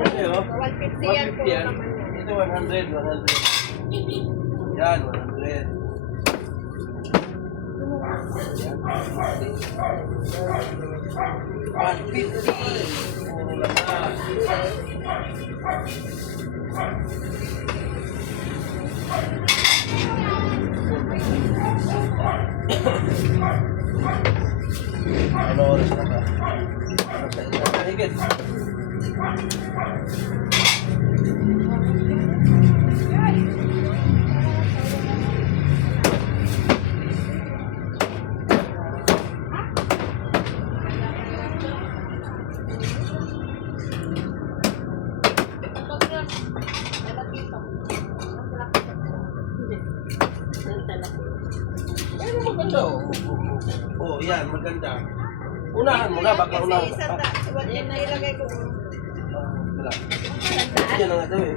Pwede oh. 150 yan po 150 yan. naman yan. Ito 100. Yan, 100. Ano oras na ka? Higit. Ano maganda oh. Oh, yan, maganda. Unahan mo na, baka unahan. Kasi isang ilagay ko. Wala. Yan na nga daw eh.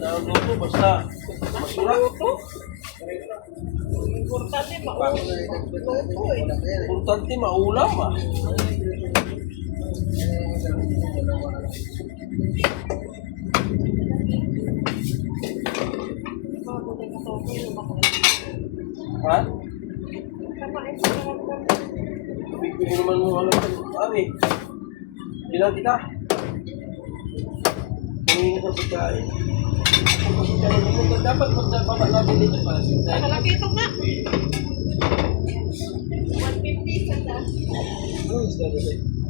Tawag luto, basta masura. Importante maulam. Importante maulam ah. Ha? Hindi naman mo alam Ari. Bilang kita. Humingi sa pagkain. Dapat magdapama natin dito para sa pagkain. Malaki ito nga. 150 sa taas.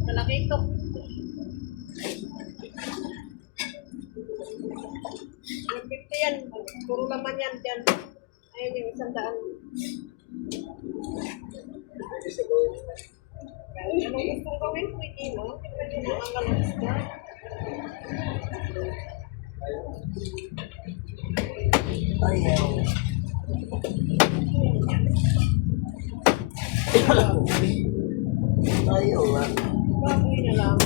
Malaki ito. 150 yan. Puro naman yan dyan. Ayun yung 100. Anong gustong gawin? Pwede mo. Pwede mo ang galas ka. Ayaw. Ayaw nga. Baboy na lang.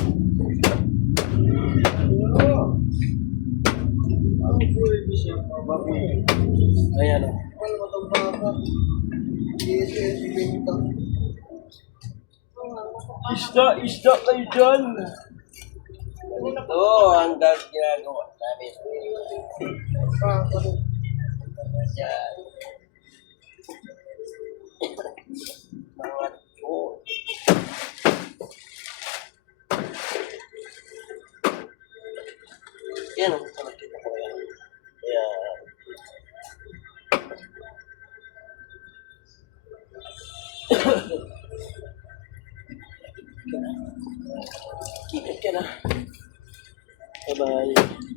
Ayan o. Isda kayo dyan. Ito ang ginagawa namin. Yan. Mga chon. Yan ang nakikita ko yan. Yan. Kita ka na. Bye-bye.